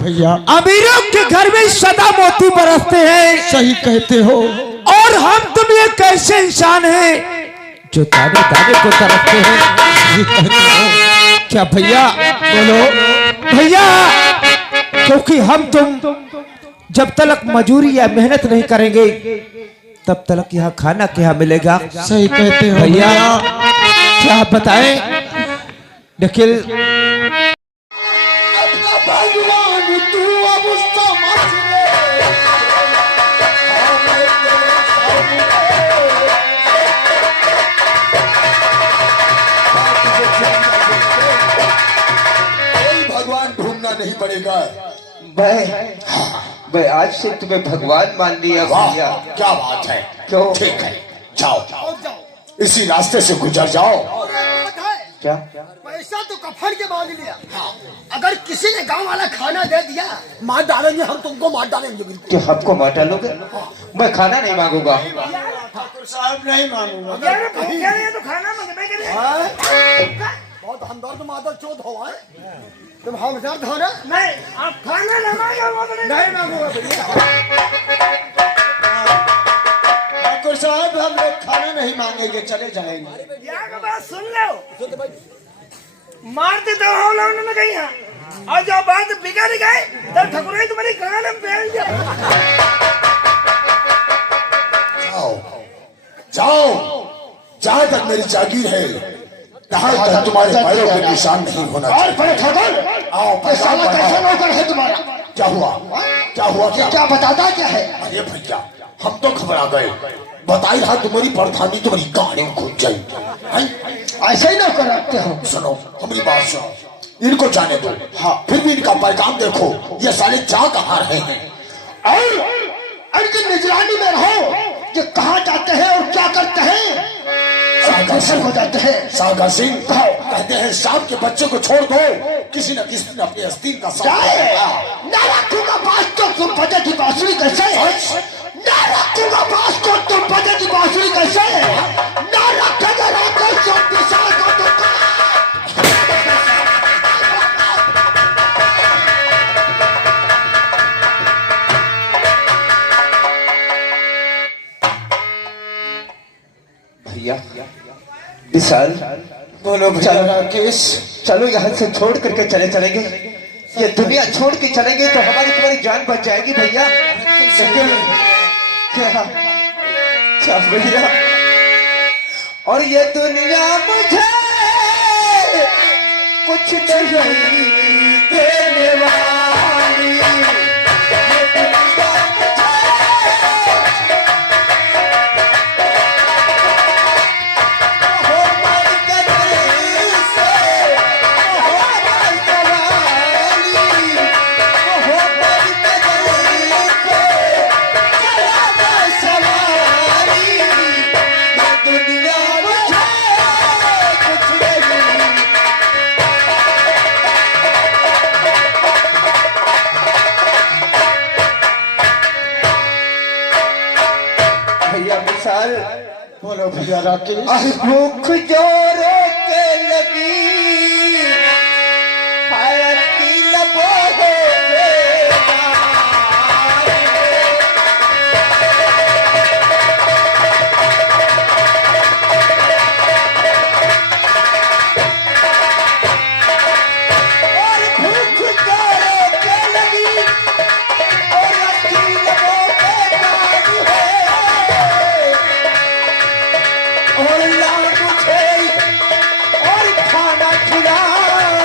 भैया, अमीरों के घर में सदा मोती बरसते हैं। सही कहते हो। और हम तुम ये कैसे इंसान हैं जो दाने दाने को तरसते हैं। सही कहते हो। क्या भैया? बोलो भैया, क्योंकि हम तुम जब तक मजूरी या मेहनत नहीं करेंगे तब तक यहाँ खाना क्या मिलेगा। सही कहते हो भैया। क्या बताएं निखिल? भगवान तू अब समझ ले, भगवान ढूंढना नहीं पड़ेगा। भाई आज से तुम्हें भगवान मान लिया भैया। क्या बात है। क्यों? ठीक है, जाओ इसी रास्ते से गुजर जाओ। क्या? पैसा तो कफन के मांग लिया। अगर किसी ने गांव वाला खाना दे दिया मार डालेंगे, हम तुमको मार डालेंगे। बिल्कुल। क्या हमको मार डालोगे? मैं खाना नहीं मांगूंगा। ठाकुर साहब नहीं मानूंगा। तो खाना बहुत हमदर्द मादर चोद हो। तुम हमदर्द हो ना? नहीं, आप खाना नहीं मांगूंगा भैया। ठाकुर साहब हम लोग खाना नहीं मांगेंगे, चले जाएंगे। यार बात सुन लो, मारते तो हो लोग ने कही है, और जो बात बिगड़ गई तो ठकुराई तुम्हारी कान में फैल जाए। जाओ जाओ, जहाँ तक मेरी जागीर है यहाँ तक तुम्हारे पैरों के निशान नहीं होना चाहिए। आओ, कैसा नौकर है तुम्हारा? क्या हुआ? क्या हुआ? क्या बताता क्या है? अरे भैया, हम तो घबरा गए। बताई रहा तुम्हारी परधानी तुम्हारी गाड़ी में घुस जाए। ऐसे ही नौकर रखते हो? सुनो हमारी बात सुनो, इनको जाने दो। हाँ, फिर भी इनका पैगाम देखो, ये साले जा कहाँ रहे हैं और इनकी निगरानी में रहो। ये कहाँ जाते हैं और क्या करते हैं? हो जाते हैं। सागा सिंह कहते हैं सांप के बच्चे को छोड़ दो, किसी न किसी ने अपने अस्तीन का ना रखूंगा बास तो तुम बजे की बांसुरी कैसे? ना रखूंगा बास को तुम बजे की बांसुरी कैसे? ना रखेगा भैया विशाल, बोलो चलो राकेश। चलो यहाँ से छोड़ करके चलेंगे। ये दुनिया छोड़ के चलेंगे तो हमारी तुम्हारी जान बच जाएगी भैया। क्या भैया? और ये दुनिया मुझे कुछ नहीं देने वाली। बोलो भैया राकेश। भूख जोरों के लगी हयात की लबों पे और भूख जोरों के लगी और रखी लबों पे काट है और और खाना खिला और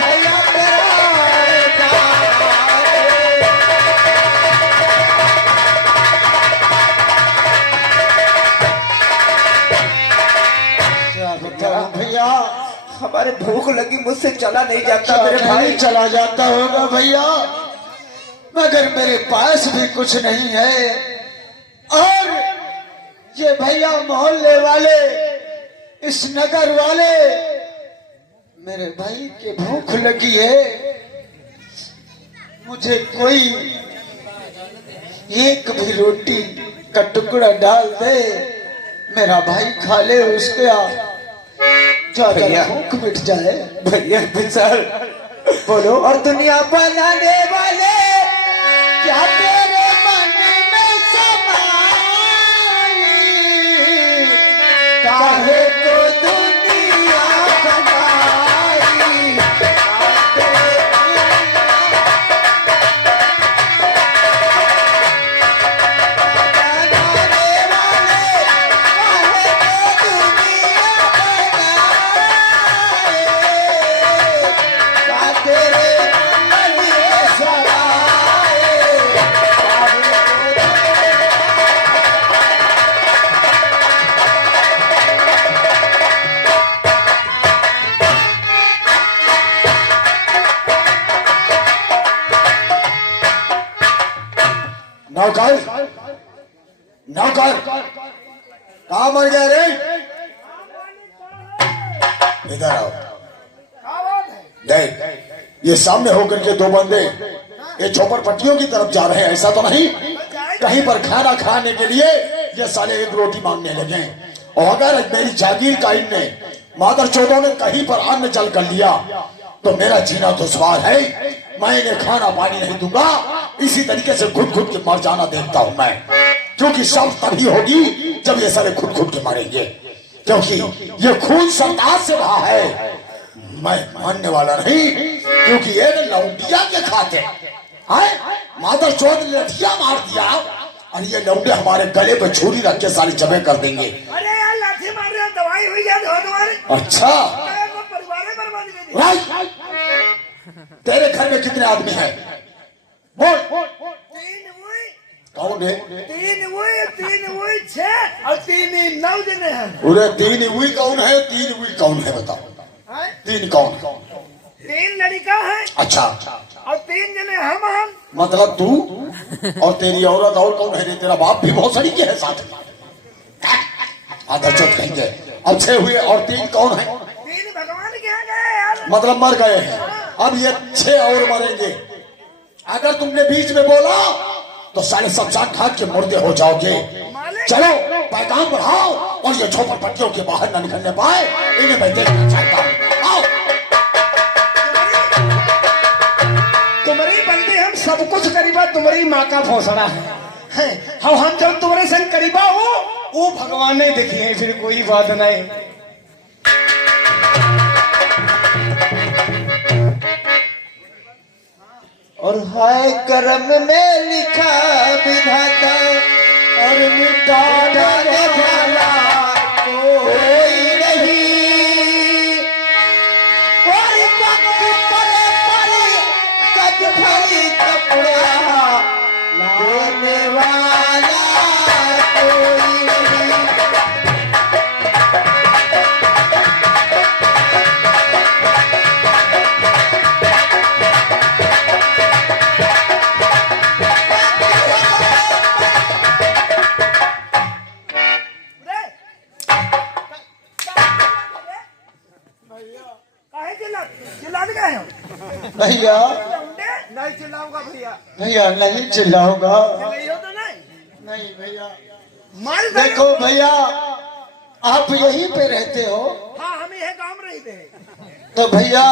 भैया भैया हमारे भूख लगी, मुझसे चला नहीं जाता मेरे भाई। चला जाता होगा भैया, मगर मेरे पास भी कुछ नहीं है। और ये भैया मोहल्ले वाले, इस नगर वाले, मेरे भाई के भूख लगी है। मुझे कोई एक भी रोटी का टुकड़ा डाल दे, मेरा भाई खा ले, उसके भूख मिट जाए। भैया विशाल, बोलो। और दुनिया बनाने वाले क्या तेरे मन में समाई, काहे को दुनिया बनाई। नौकर, नौकर, कहाँ मर गया रे? इधर आओ। देख, ये सामने होकर के दो बंदे ये चौपर पट्टियों की तरफ जा रहे हैं, ऐसा तो नहीं कहीं पर खाना खाने के लिए ये साले एक रोटी मांगने लगे। और अगर मेरी जागीर का इनने मादर चौधों ने कहीं पर अन्न जल कर लिया तो मेरा जीना दुश्वार है। मैं इन्हें खाना पानी नहीं दूंगा, इसी तरीके से घुट घुट के मर जाना देखता हूं मैं, क्योंकि सब तभी होगी जब ये सारे घुट घुट के मरेंगे, क्योंकि ये खून सरताज से रहा है। मैं मानने वाला नहीं, क्योंकि ये लौंडिया के खाते हैं। मादर चौध ने लठिया मार दिया और ये लौंडे हमारे गले पे छुरी रख के सारी जबे कर देंगे। अरे यार लाठी मार रहे हो, दवाई हुई है तुम्हारी। अच्छा, परिवार में बर्बाद कर दिया। राइट। तेरे घर में कितने आदमी हैं? बोल। 3 हुई, कौन है? 3 हुई 6 और 3 9 जने हैं। पूरे 3 हुई कौन है? 3 हुई कौन है बताओ? 3 कौन? 3 लड़का है। अच्छा, और 3 जने हम। मतलब तू और तेरी औरत, और कौन है? तेरा बाप भी बहुत सड़ी के है साथ। आधा चौथ कहेंगे। अब 6 हुए और 3 कौन है? 3 भगवान के यहाँ गए यार। मतलब मर गए हैं। अब ये 6 और मरेंगे। अगर तुमने बीच में बोला तो सारे सब जान खाट के मुर्दे हो जाओगे। चलो पैगाम बढ़ाओ और ये झोपड़ पट्टियों के बाहर न निकलने पाए, इन्हें मैं देखना चाहता हूँ। आओ। तुम्हारी बंदी हम सब कुछ करीबा तुम्हारी माँ का भौसड़ा है। हम जब तुम्हारे संग करीबा हो वो भगवान ने देखी है, फिर कोई बात नहीं। और हाय कर्म में लिखा विधाता और मिटा डाले भला कोई नहीं। कोई वक्त पड़े पड़े कद भरी कपड़ा देने वाला कोई नहीं। भैया नहीं चिल्लाऊंगा भैया। भैया नहीं चिल्लाऊंगा। चिल्लाइयो तो नहीं। नहीं भैया, मार देखो भैया आप यहीं पे रहते हो। हाँ, हम यह काम रहते हैं। तो भैया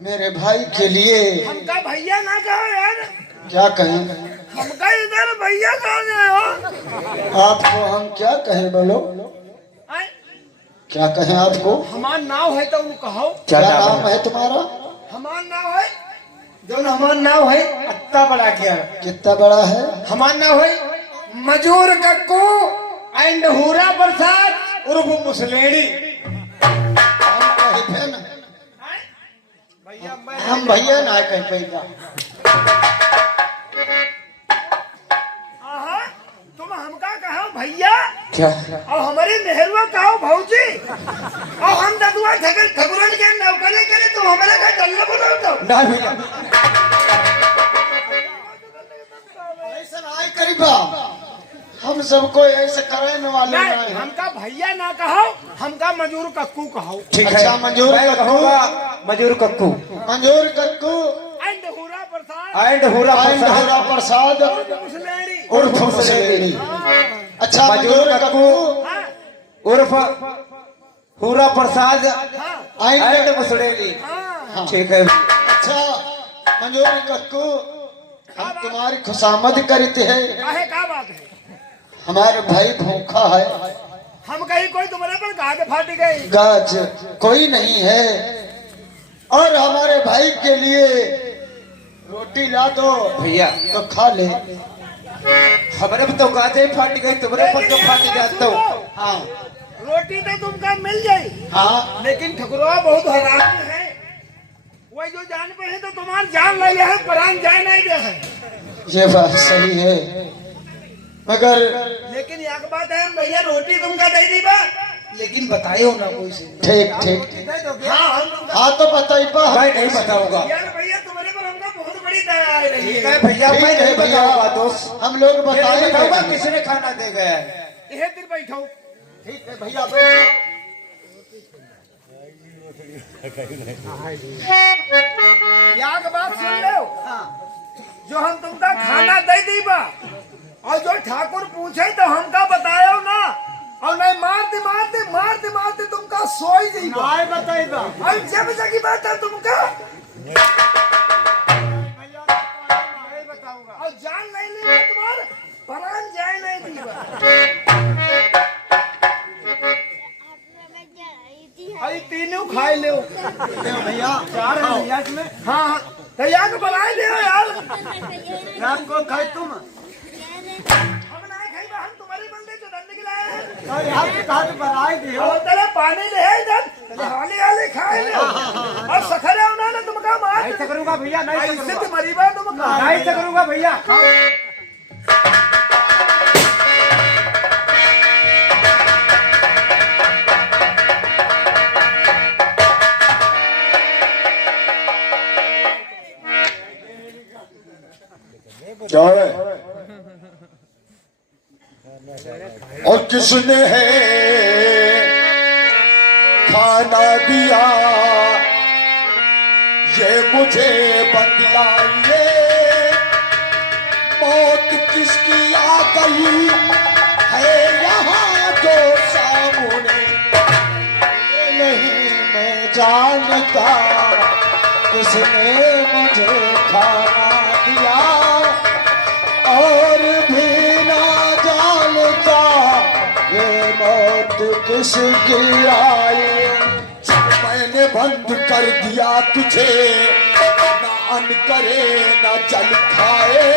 मेरे भाई के लिए हमका भैया ना कहो यार। क्या कहें? हमका इधर भैया कहो हो। आपको हम क्या कहें बोलो? आए? क्या कहें आपको? हमार नाव है तो उन कहो। क्या नाम है तुम्हारा? हमार नाव है जो हमारा नाम है अत्ता बड़ा क्या? कितना बड़ा है? हमारा नाम है मजूर कक्कू एंड हुरा प्रसाद उर्फ मुसलेड़ी। हम भैया ना कह पाएगा। तुम हमका कहो भैया क्या? और हमारी मेहरुआ कहो भौजी, और हम ददुआ ठकुरन के नौकरी करे तो हमारे घर डल्ला बनाओ तो ना भैया ऐसा नहीं करीबा, हम सबको ऐसे करने वाले नहीं। नहीं। हमका भैया ना कहो, हमका मजूर कक्कू कहो। ठीक है, अच्छा मंजूर कहूँगा। मजूर कक्कू मंजूर कक्कू एंड हुरा प्रसाद एंड हुरा प्रसाद मुसलेड़ी। उर्फ मुसलेड़ी। अच्छा मंजूर कक्कू हाँ, उर्फ हुरा प्रसाद हाँ, एंड मुसलेड़ी। हाँ, ठीक है अच्छा मंजूरी कक्कू हम तुम्हारी खुशामद करते हैं। काहे का बात है? हमारे भाई भूखा है। हम कहीं कोई तुम्हारे पर कहा के फाटी गई? गाज कोई नहीं है और हमारे भाई के लिए रोटी ला दो भैया तो खा ले। हमारे तो गाजे फाट गई, तुम्हारे पर तो फाट जाता हूँ। हाँ रोटी तो तुमका मिल जाई, हाँ लेकिन ठकुरवा बहुत हरामी है। वही जो जान पे है तो तुम्हारी जान ले है, प्राण जाए नहीं दे है। ये बात सही है मगर लेकिन एक बात है भैया, रोटी तुमका दे दी बा, लेकिन बताइयो ना कोई से। ठीक ठीक हाँ हम तुमका हाँ तो बताइए मैं नहीं बताऊंगा। यार भैया तुम्हारे पर हमका बहुत बड़ी दया आ रही ठीक है। है भैया, ठीक मैं है नहीं भैया। बताऊंगा दोस्त। हम लोग मैं नहीं बताऊंगा बताएंगे। किसने खाना दे गया। यह दिन बैठो। ठीक है भैया बैठो। या के बात सुन लो, जो हम तुमका खाना दे दी बा और जो ठाकुर पूछे तो हमका बतायो ना, और नहीं मारते मारते मारते मारते तुमका सोई दी बा। आए बताई बा और जब की बात है तुमका और जान नहीं ली बा, तुम्हारे प्राण जाए नहीं दी बा। अरे तीनों खाए ले भैया चार है भैया इसमें। हाँ तो यार को बनाए ले यार। रात को खाए तुम हम नहीं खाई बा, हम तुम्हारे बंदे जो दंड के लाए हैं। और यहाँ पे कहा तो बनाए दियो। और तेरे पानी ले है इधर, तेरे हाली हाली खाए ले। और सखरे होना ना तुमका मार। ऐसे करूंगा भैया, नहीं ऐसे करूंगा। तो मरीबा तुमका। नहीं ऐसे करूंगा भैया। क्या है? और किसने है खाना दिया ये मुझे बतलाइए, मौत किसकी आ गई है यहाँ जो सामने। नहीं मैं जानता किसने मुझे खाना दिया और भी ना जानता ये मौत किसकी आई। जब मैंने बंद कर दिया तुझे, ना अन्न करे ना जल खाए,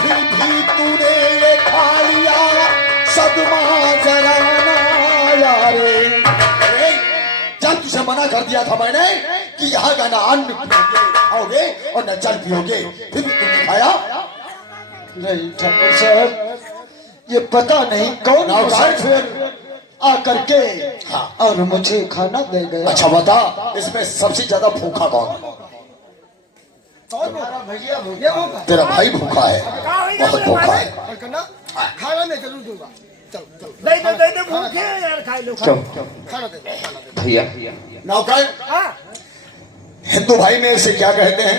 फिर भी तूने ये खा लिया, सदमा जरा ना आया रे। अरे, जब तुझे मना कर दिया था मैंने कि यहाँ का ना अन्न खाओगे और न जल पियोगे, फिर भी तुमने खाया। नहीं ठाकुर साहब ये पता नहीं कौन मुसाफिर आकर के और मुझे खाना दे गया। अच्छा बता, इसमें सबसे ज्यादा भूखा कौन है? भैया ये वो तेरा भाई भूखा है, बहुत भूखा है। और करना खाना मैं जरूर दूंगा। चल चल दे दे भूखे हैं यार, खाए लो। खाना दे। भैया नौकर, हाँ हिंदू भाई में इसे क्या कहते हैं?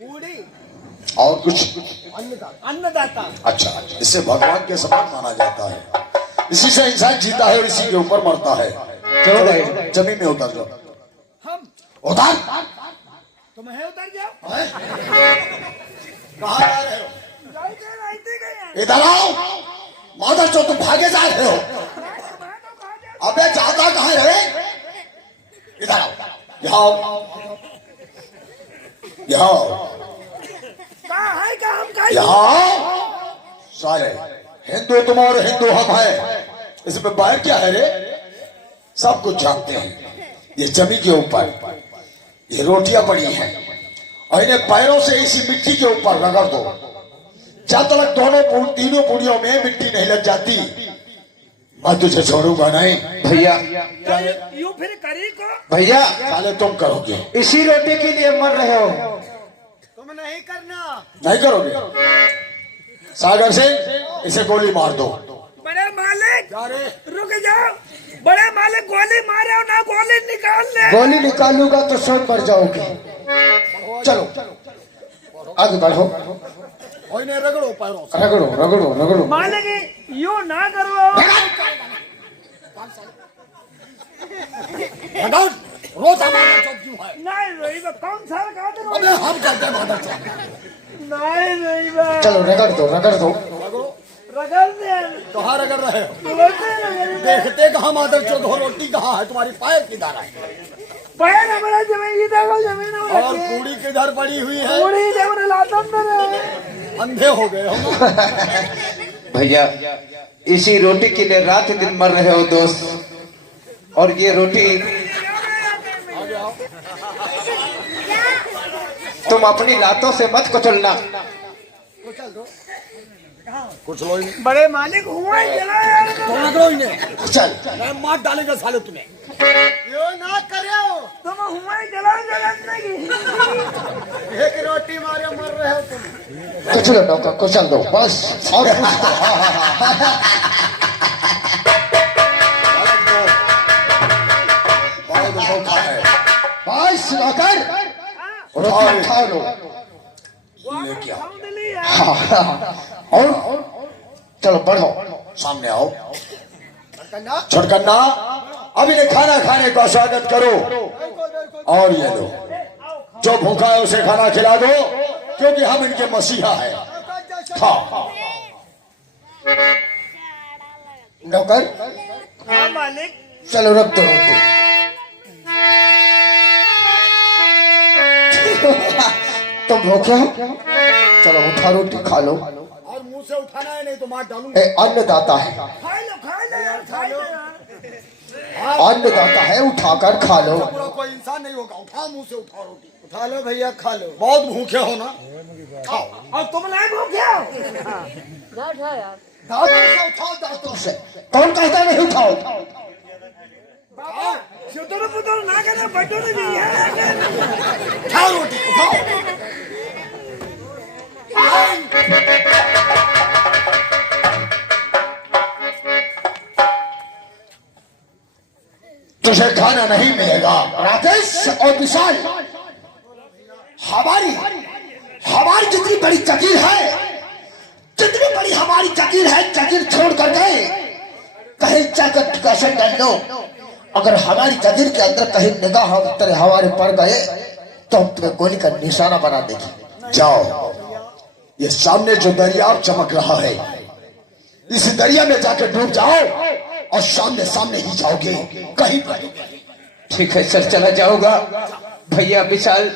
पूरी और कुछ? अन्नदाता। अच्छा, इससे भगवान के समान माना जाता है। इसी से इंसान जीता है और इसी के ऊपर मरता है। चलो जमीन में उतर जाओ। हम उतर। तुम है उतर जाओ। कहाँ जा रहे हो? जाइए रहते गए। इधर आओ। माधर चो, तुम भागे जा रहे हो। अबे जाता कहाँ रहे? इधर आओ। यहाँ आओ। यहाँ आओ। कहाँ है का हम का? यहाँ सारे हिंदू तुम और हिंदू हम है, इसमें बाहर क्या है रे? सब कुछ जानते हैं। ये जमी के ऊपर ये रोटियां पड़ी हैं और इन्हें पैरों से इसी मिट्टी के ऊपर रगड़ दो। जब तक दोनों तीनों पूड़ियों में मिट्टी नहीं लग जाती, मैं तुझे छोड़ूंगा नहीं। भैया यू फिर करी को भैया, साले तुम करोगे, इसी रोटी के लिए मर रहे हो। तुम नहीं करना। नहीं करोगे? सागर सिंह, इसे गोली मार दो। बड़े मालिक रुक जाओ। बड़े मालिक गोली मारे और ना गोली निकाल ले। गोली निकालूंगा तो सोच मर जाओगे। चलो आगे बढ़ो। और इन्हें रगड़ो पैरों से। रगड़ो रगड़ो रगड़ो। मालिक यू ना करो। रोज हम आदर चौक क्यों है? नहीं नहीं बा, कौन सा कहा थे अबे हम चलते हैं आदर चौक। नहीं नहीं बा, चलो रगड़ दो रगड़ दो। रगड़ दे कहाँ रगड़ रहे हो? बोलते रगड़ दे देखते कहाँ आदर चौक हो, रोटी कहाँ है, तुम्हारी पैर किधर है? पैर हमारा जमीन की देखो जमीन में और पूरी किधर पड़ी हुई है? पूरी देखो लातम में अंधे हो गए हो ना? भैया इसी रोटी के लिए रात दिन मर रहे हो दोस्त, और ये रोटी तुम अपनी लातों से मत कुचलना। कुछ लो ही नहीं। बड़े मालिक हुआ ही चला यार तो रगड़ो इन्हें। चल मैं मार डालेंगे साले तुम्हें। यो ना करो। तुम हुआ ही चला जगत नहीं एक रोटी मारे मर रहे हो तुम। कुचलो नौका कुचल दो बस। और कुछ दो। बहुत धोखा है। बस नौकर रोटी खा लो। लेके आओ, और चलो बढ़ो। सामने आओ। छुटकन्ना, अभी ने खाना खाने का स्वागत करो। और ये लो, जो भूखा है उसे खाना खिला दो, क्योंकि हम इनके मसीहा हैं। खाओ। नौकर हाँ मालिक, चलो रख दो रोटी। तुम भूखे हो? चलो उठा रोटी खा लो। और मुंह से उठाना है, नहीं तो मार डालूंगा। ए अन्नदाता है, खा लो यार, खा लो यार। अन्नदाता है, उठाकर खा लो। पूरा कोई इंसान नहीं होगा। उठाओ, मुंह से उठाओ रोटी। उठा लो भैया, खा लो। बहुत भूखे हो ना? खाओ। और तुम नहीं भूखे हो? दांतों से उठाओ, दांतों से। कौन कहता नहीं उठाओ? बाबा चतुर पुतुर ना करना, बटोर नहीं है। खाओ रोटी, उठाओ। तुझे खाना नहीं मिलेगा। राकेश और विशाल, हमारी जितनी बड़ी जागीर है, जितनी बड़ी हमारी जागीर है, जागीर छोड़ कर गए कहीं जाकर ठिकासन डाल लो। अगर हमारी जागीर के अंदर कहीं निगाह तेरे हमारे पड़ गए तो हम तुम्हें गोली का निशाना बना देंगे। जाओ, ये सामने जो दरिया चमक रहा है, इस दरिया में जाकर डूब जाओ और सामने सामने ही जाओगे, कहीं पर। ठीक है सर, चला जाऊंगा। भैया विशाल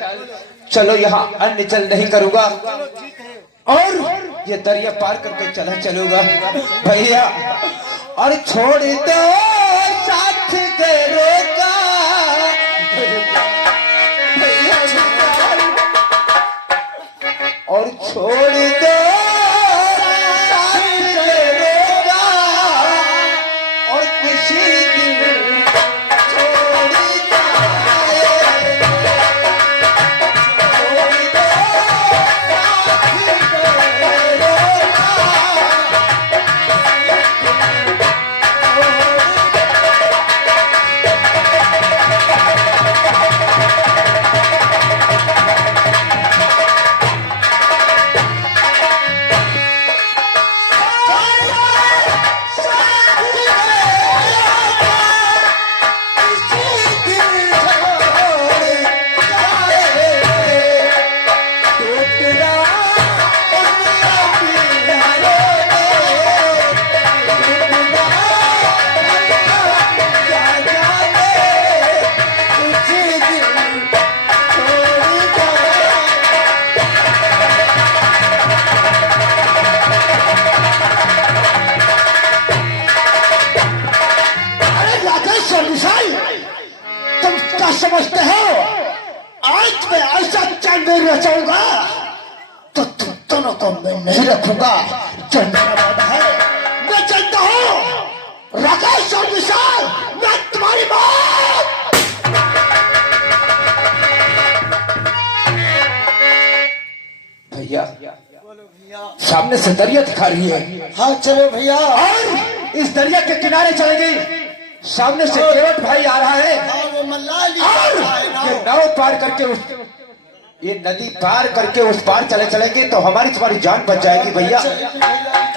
चलो, यहाँ अन्न जल नहीं करूंगा और ये दरिया पार करके चला चलूंगा भैया। और छोड़ दो साथ के रोका भैया विशाल, और छोड़ दो साथ के रोका, और किसी दिन छोड़ जाए, छोड़ दो साथ के रोका। समझते हो आज मैं ऐसा चंडे रचाऊंगा तो तुम दोनों को मैं नहीं रखूंगा। जो मेरा वादा है मैं चलता हूँ। राकेश और विशाल, मैं तुम्हारी बात। भैया सामने से दरिया दिखा रही है। हाँ चलो भैया, और इस दरिया के किनारे चलेंगे। सामने से केवट भाई आ रहा है और ये नाव पार करके ये नदी पार करके उस पार चलेंगे तो हमारी तुम्हारी जान बच जाएगी भैया।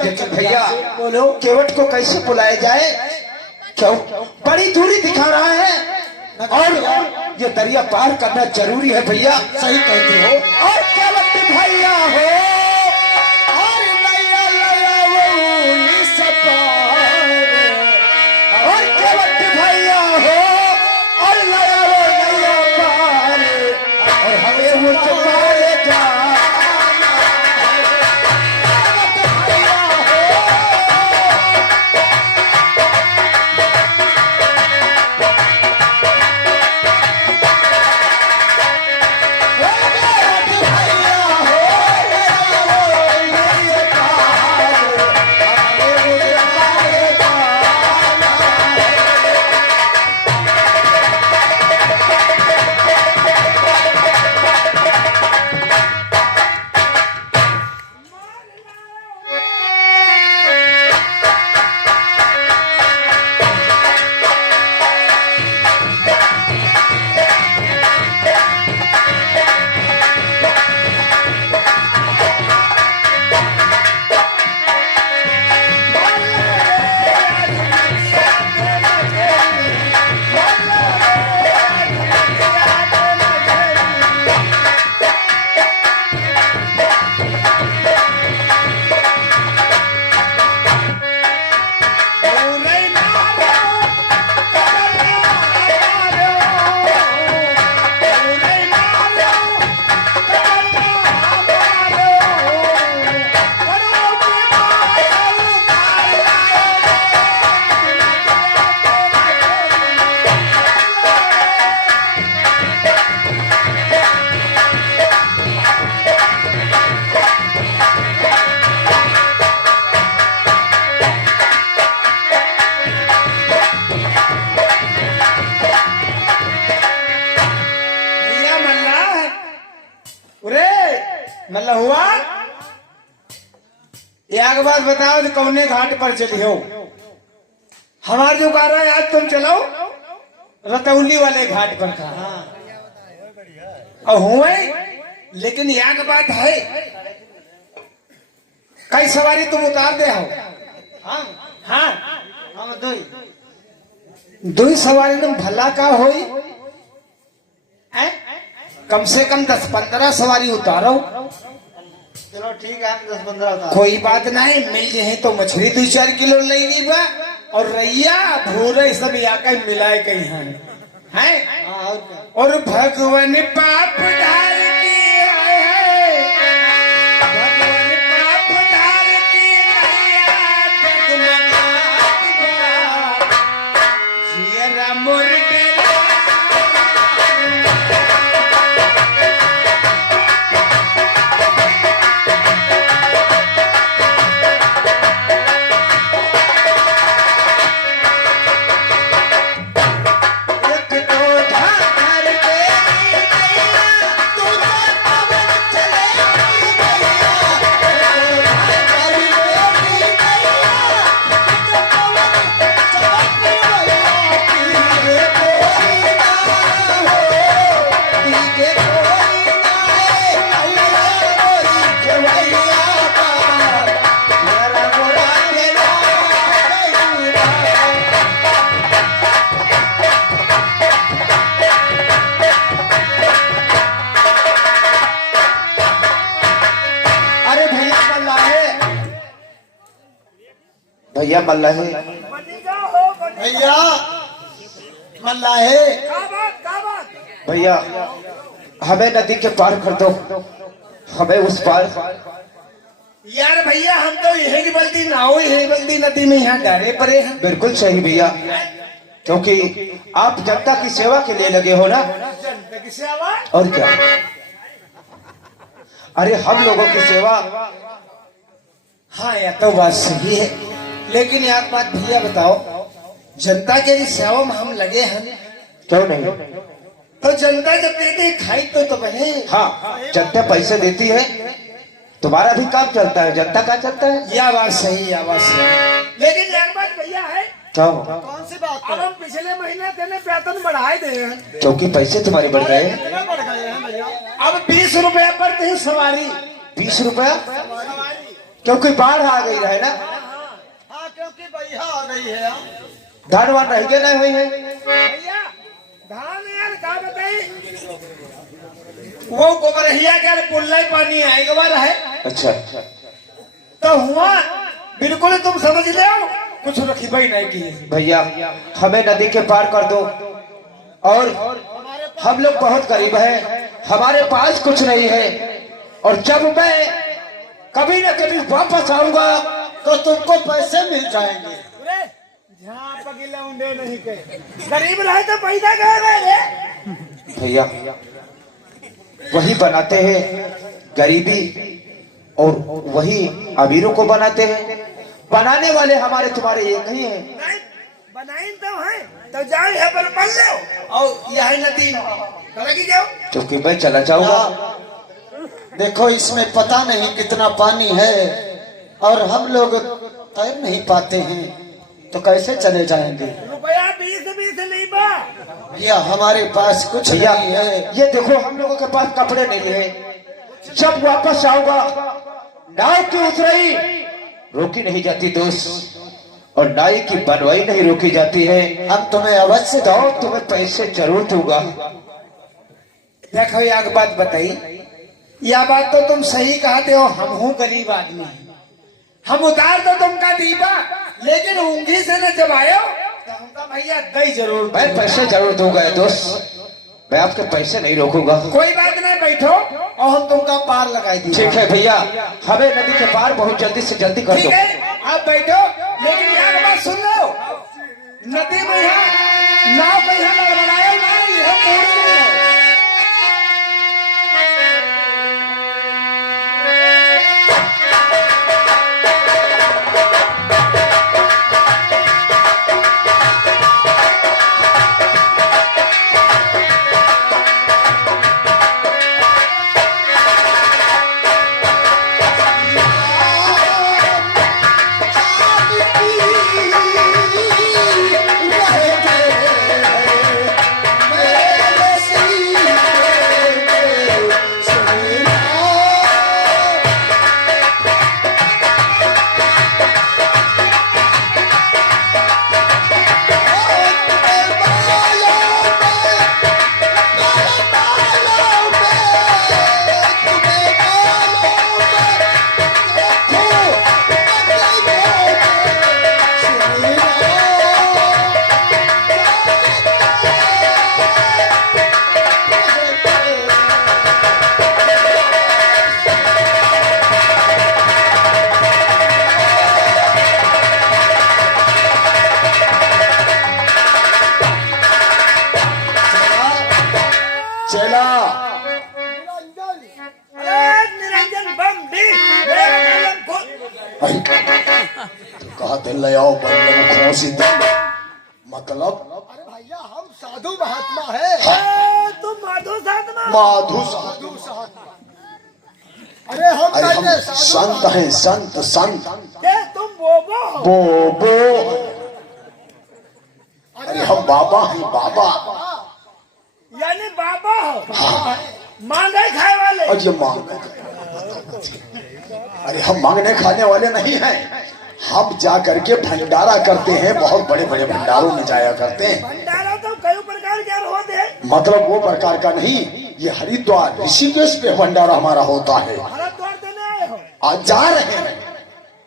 लेकिन भैया बोलो केवट को कैसे बुलाया जाए? क्यों बड़ी दूरी दिखा रहा है? और ये दरिया पार करना जरूरी है भैया। सही कहते हो। और केवट भैया हो और नैया लया वो इस पार, और केवट भैया हो और नया वो नैया पार, और हमें वो चुपाए जा। मतलब हुआ एक बात बताओ, तो कौने घाट पर चली हो? हमार जो कह रहा है आज तुम चलो रतौली वाले घाट पर था और हुए, लेकिन एक बात है, कई सवारी तुम उतार दे हो? हाँ हाँ दो सवारी तुम भला का होई, कम से कम 10-15 सवारी उतारो। चलो ठीक है, हम 10-15 उतार। कोई बात नहीं, मिल जाए तो मछली 2-4 किलो ले ली बा, और रैया भूरे सब आकर मिलाए कहीं हैं और भगवान पाप धार की है, भगवान पाप धार की नैया जगमगात बा, जियरा मोर डेरा। भैया मल्लाहे, भैया मल्लाहे, भैया हमें नदी के पार कर दो, हमें उस पार। यार भैया हम तो यही बल्दी नाव यही बल्दी नदी में यहाँ डरे पड़े हैं। बिल्कुल सही भैया, क्योंकि आप जनता की सेवा के लिए लगे हो ना। जनता की सेवा और क्या, अरे हम लोगों की सेवा। हाँ यह तो बात सही है, लेकिन एक बात भैया बताओ, जनता के सेवा में हम लगे हैं, क्यों नहीं? तो जनता जब देती है खाई तो बने। हाँ, जनता पैसे देती है, तुम्हारा भी काम चलता है, जनता का चलता है। यह बात सही, यह बात सही। लेकिन एक बात भैया है, क्या? कौन सी बात? अब हम पिछले महीने तेने वेतन बढ़ाए दे हैं, क्योंकि पैसे तुम्हारे बढ़ गए। कितना बढ़ गए हैं भैया? अब 20 रुपए पर तीन सवारी। 20 रुपया? क्योंकि बाढ़ आ गई है ना, हाँ क्योंकि भैया आ गई है। धान वान रह गए नहीं हुई है। भैया धान यार का बताई वो गोबरहिया के पुल्ला पानी आएगा बार है अच्छा तो हुआ बिल्कुल तुम समझ ले कुछ रखी भाई नहीं की भैया हमें नदी के पार कर दो और हम लोग बहुत गरीब हैं, हमारे पास कुछ नहीं है और जब मैं कभी न कभी वापस आऊंगा तो तुमको पैसे मिल जाएंगे। जहाँ पगीला उंडे नहीं के गरीब रहे तो पैदा कह रहे भैया वही बनाते हैं गरीबी और वही अमीरों को बनाते हैं, बनाने वाले हमारे तुम्हारे एक ही हैं। नहीं बनाई तो है तो जाओ यहाँ पर पढ़ लो और यह नदी लगी जाओ क्योंकि मैं चला जाऊंगा। देखो इसमें पता नहीं कितना पानी है और हम लोग तैर नहीं पाते हैं तो कैसे चले जाएंगे। रुपया 20 नहीं बा भैया हमारे पास कुछ भैया नहीं है। ये देखो हम लोगों के पास कपड़े नहीं है, जब वापस आऊंगा नाव की उतराई रोकी नहीं जाती दोस्त और नाई की बनवाई नहीं रोकी जाती है। हम तुम्हें अवश्य तो तुम्हें पैसे जरूर दूंगा। देखो एक बात बताई, यह बात तो तुम सही कहते हो, हम हूँ गरीब आदमी, हम उतार तो तुमका दीपा लेकिन ऊंघी से न जब आयो तो हमका भैया दई जरूर। मैं पैसे जरूर दूंगा दोस्त, मैं आपके पैसे नहीं रोकूंगा। कोई बात नहीं, बैठो और हम तुमका पार लगाई दी। ठीक है भैया, हमें नदी के पार बहुत जल्दी से जल्दी कर ठीक दो। है आप बैठो, लेकिन यार बात सुन लो, नदी में यहाँ नाव पे यहाँ लड़बड़ाए नहीं, यह पूरी नहीं है। चला अरे निरंजन बम दी भाई तो कहा दिल ले आओ बंदे को खोसी दे मतलब अरे भैया हम साधु महात्मा है। तुम माधो साथ में माधु साधु अरे हम अरे हम कहते साधु संत हैं, संत संत के तुम बोबो हो? बोबो। अरे हम बाबा हैं बाबा। यानी बाबा हो मांगे खाए वाले। और ये मांग अरे हम मांगने खाने वाले नहीं हैं, हम जा करके भंडारा करते हैं, बहुत बड़े बड़े भंडारों में जाया करते हैं। भंडारा तो कई प्रकार के होते हैं, मतलब वो प्रकार का नहीं, ये हरिद्वार ऋषिकेश पे भंडारा हमारा होता है। हरिद्वार देने आए हो? आज जा रहे हैं,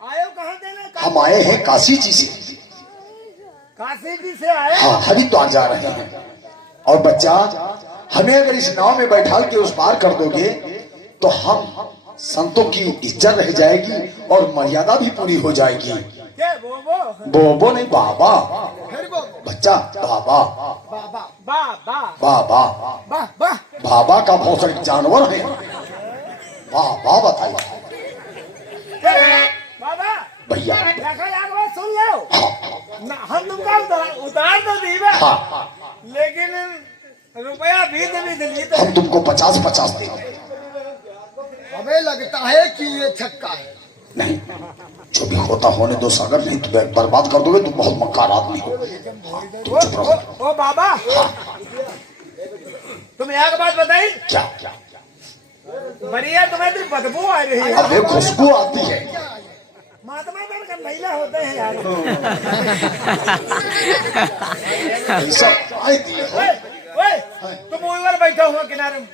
आए हो कहाँ देने? हम आए हैं काशी जी से। काशी जी से आए? हाँ हरिद्वार जा रहे हैं। और बच्चा हमें अगर इस नाव में बैठा के उस पार कर दोगे तो हम संतों की इज्जत रह जाएगी और मर्यादा भी पूरी हो जाएगी। के बोबो? बोबो नहीं बाबा, फिर वो बच्चा बाबा बाबा बाबा बाबा वाह वाह बाबा का बहुत सारे जानवर है। बाबा बताइए बाबा भैया। देखो यार बात सुन लो, हाँ ना हम तुमका उतार तो दीवा, हाँ लेकिन रुपया भी दिली तो हम तुमको 50-50 देंगे। हमें लगता है कि ये छक्का है। नहीं जो भी होता होने दो सागर, नहीं तुम्हें बर्बाद कर दोगे, तुम बहुत मक्कार आदमी हो। हाँ, तुम चुप रहो। ओ बाबा तुम एक बात बताई, क्या क्या बढ़िया तुम्हें तो बदबू आ रही है। अबे खुशबू आती है। महात्मा बनकर महिला होते हैं यार। ऐसा काय दिए हो? बैठा हुआ किनारे में।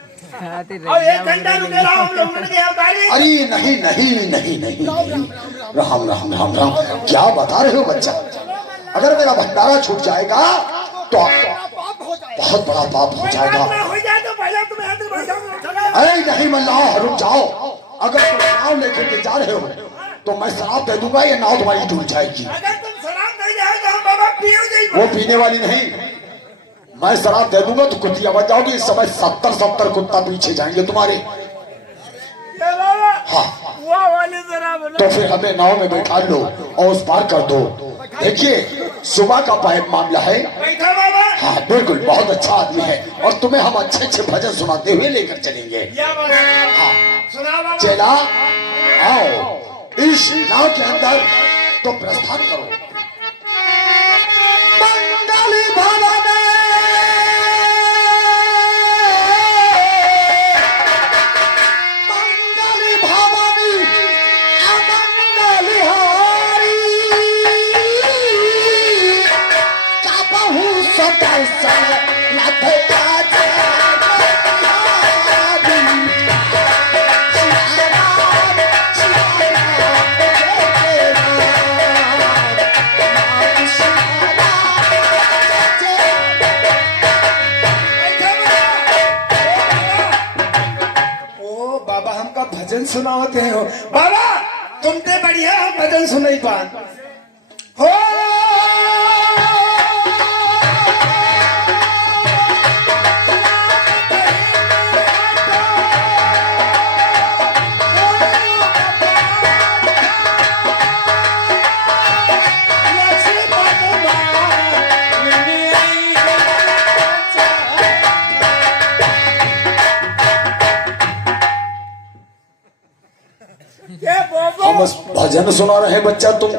और 1 घंटा रुके रहा हम लोगों ने क्या उतारी। अरे नहीं नहीं नहीं नहीं राम राम राम राम, क्या बता रहे हो बच्चा? अगर मेरा भंडारा छूट जाएगा तो बहुत बड़ा पाप हो जाएगा। हो जाए तो पहले तुम यहाँ तक बैठा। अरे नहीं मल्लाह, रुक जाओ। अगर तुम नाव लेकर के जा रहे हो तो मैं शराब दे दूंगा, ये नाव तुम्हारी डूब जाएगी। अगर तुम शराब नहीं जाए तो हम बाबा पियो जाएंगे। वो पीने वाली नहीं, मैं शराब दे दूंगा तो कुत्तियां बच जाओगी। इस समय 70 कुत्ता पीछे जाएंगे तुम्हारे। ये बाबा हाँ, वो वाली शराब है ना। तो फिर हमें नाव में बैठा लो और उस पार कर दो। देखिए सुबह का मामला है। बैठा बाबा। हाँ बिल्कुल, बहुत अच्छा आदमी है और तुम्हें हम अच्छे अच्छे भजन सुनाते हुए लेकर चलेंगे। या बाबा हाँ सुना बाबा। चला आओ इस नाव के अंदर तो प्रस्थान करो। मंगली भवन मंगली भवानी अमंगली हारी का बहु सदस्य नाथ काज बाबा हमका भजन सुनावते हो। बाबा तुमने बढ़िया हम भजन सुनाई पान हो। ये बाबा हम भजन सुना रहे हैं, बच्चा तुम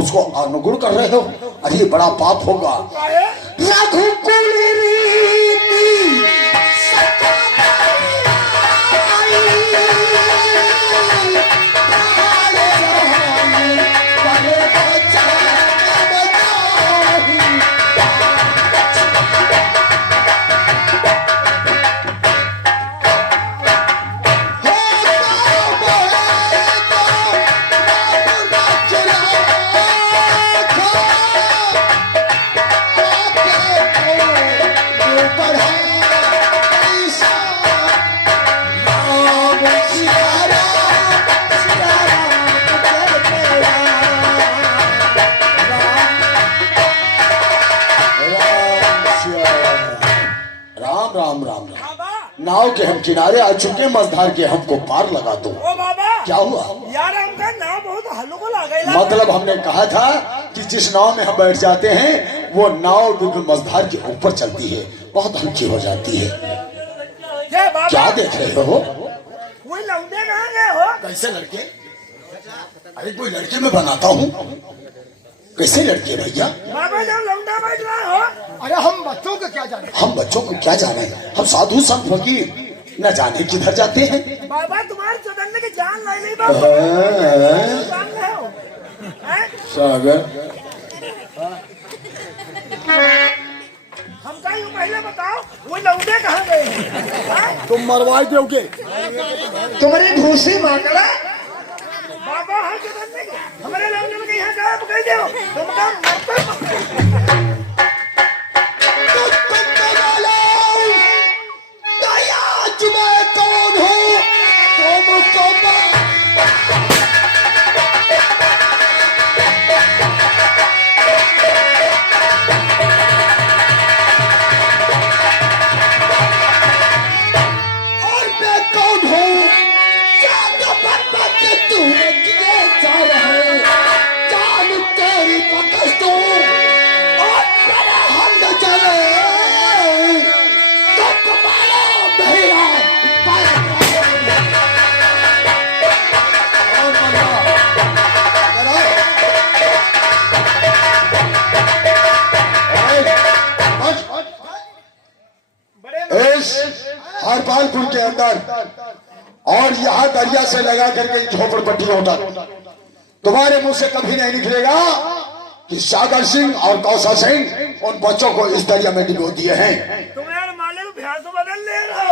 उसको अनुगुण कर रहे हो। अरे बड़ा पाप होगा। रघुकुल रीति राम राम राम राम। नाव के हम किनारे आ चुके, मझधार के हमको पार लगा दो। ओ बाबा क्या हुआ? यार हमका नाव बहुत हल्लुक आ गई। मतलब हमने कहा था कि जिस नाव में हम बैठ जाते हैं वो नाव बिल्कुल मझधार के ऊपर चलती है, बहुत हल्की हो जाती है। ये बाबा क्या देख रहे हो? वही लौंडे कहाँ गए हो? कैसे लड़के? अरे कोई लड़के में बनाता हूँ। कैसे लड़के भैया? बाबा जब लौंडा बैठ रहा हो। अरे हम बच्चों को क्या जाने। हम बच्चों को क्या जाने, हम साधु संत फकीर न जाने किधर जाते हैं। बाबा तुम्हारे चौदन्ने की जान लाई नहीं बाबा। जान रहे हो? हैं? सागर हमका यूँ पहले बताओ वो लौंडे कहाँ गए हैं? तुम मरवाई दोगे। तुम्हारी भूसी मांगला बाबा हाँ चौदन्ने के हमारे लौंडे में यहाँ गायब कर दो। तुमका मरते मैं कौन हूँ तुमको और मैं कौन हूँ? तूने किए जा रहे जान तेरी बकस दो और मेरे हम न चले तो कमालो मेरा इस हरपालपुर के अंदर और यहाँ दरिया से लगा करके झोपड़पट्टियों तक तुम्हारे मुंह से कभी नहीं निकलेगा कि सागर सिंह और कौशल सिंह उन बच्चों को इस दरिया में डुबो दिए हैं। तुम यार मालिक भैंस बदल ले रहा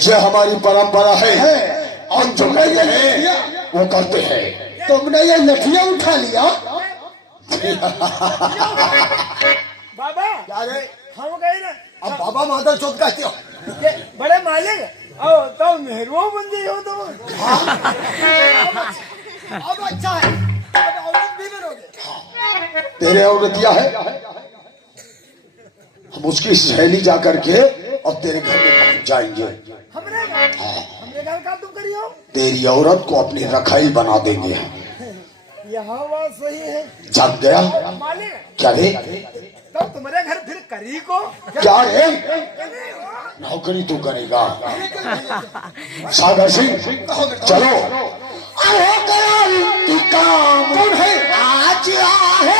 ये हमारी परंपरा है और जो कहते हैं वो करते हैं। तुमने ये नथिया उठा लिया? बाबा क्या रे? हम गए ना अब बाबा माधव चौथ कहते हो? ये बड़े मालिक तो मेहरबान बंदी हो तुम। अब अच्छा है, अब औरत भी बनोगे। तेरे औरतिया है, हम उसकी सहेली जा करके और तेरे घर में पहुंच जाएंगे। हमने घर का तुम करियो। तेरी औरत को अपनी रखाई बना देंगे। यहाँ बात सही है जग गया मालिक। क्या रे? तब तुम्हारे घर फिर करी को क्या रे? नौकरी तू करेगा। सागर सिंह चलो। अरे काम है आज आहे